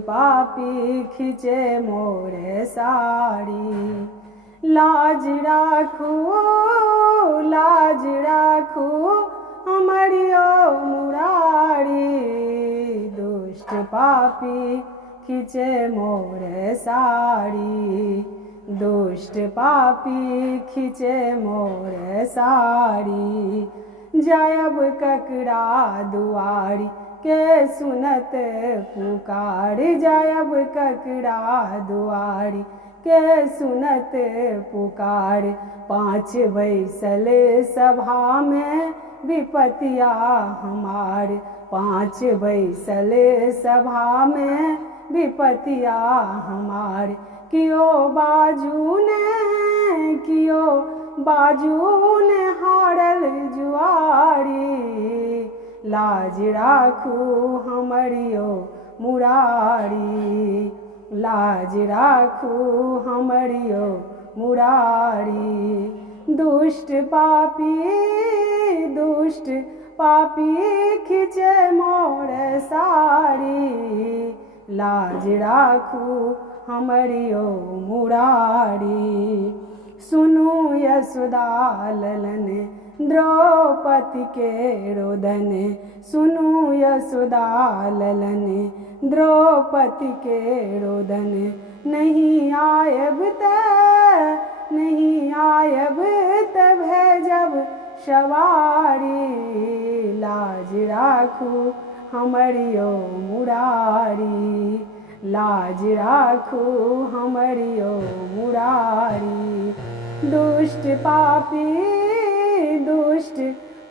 पापी खींचे मोरे साड़ी। लाज राखू हमरियो मुरारी। दुष्ट पापी खींचे मोरे साड़ी। दुष्ट पापी खींचे मोरे साड़ी। जायब ककरा दुआरी के सुनत पुकार। जायब ककरा दुआरी के सुनत पुकार। पाँच बैसल सभा में विपतिया हमार। पाँच बैसल सभा में विपतिया हमार। कियो बाजू ने हारल जुआरी। लाज राखू हमरियो मुरारी। लाज राखू हमरियो मुरारी। दुष्ट पापी खींचे मोर साड़ी। लाज राखू हमरियो मुरारी। सुनु यशोदा ललन द्रौपदी के रोदन। सुनु यशोदा ललन द्रौपदी के रोदन। नहीं आयब त भेजब सवारी। लाज राखू हमरियो मुरारी। लाज राखू हमरियो मुरारी। दुष्ट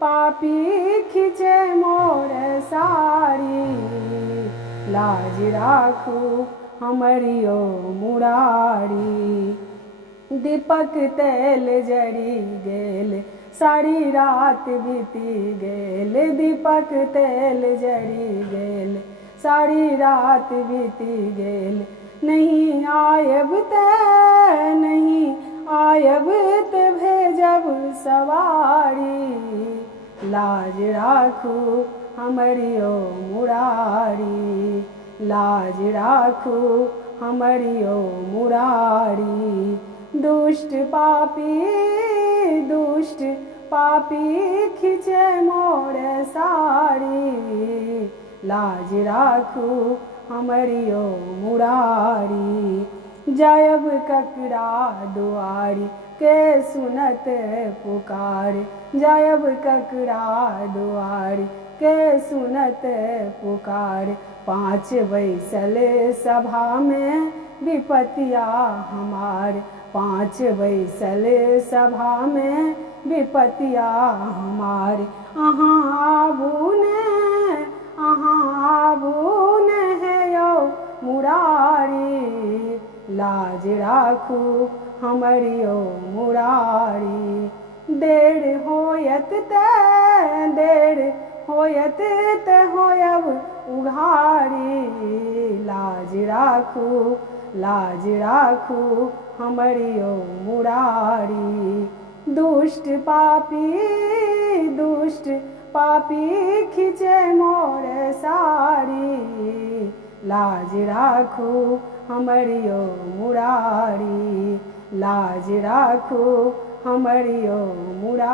पापी खींचे मोर साड़ी। लाज राखू हमरियो मुरारी। दीपक तेल जरी गेल सारी रात बीती गेल। दीपक तेल जरी गेल सारी रात बीती गेल। नहीं आयब त भेजब सवारी। लाज राखू हमरियो मुरारी। लाज राखू हमरियो मुरारी। दुष्ट पापी खींचे मोर साड़ी। लाज राखू हमरियो मुरारी। जायब ककरा दुआरी के सुनत पुकार। जायब ककरा दुआरी के सुनत पुकार। पाँच बैसल सभा में विपतिया हमार। पाँच बैसल सभा में विपतिया हमार। अहाँ आबू ने है यो मुरारी। लाज राखू हमरियो मुरारी। देर होयत त होयब उघारी। लाज राखू हमरियो मुरारी। दुष्ट पापी खींचे मोर साड़ी। लाज राखू हमरियो मुरारी। लाज राखू हमरियो मुरारी।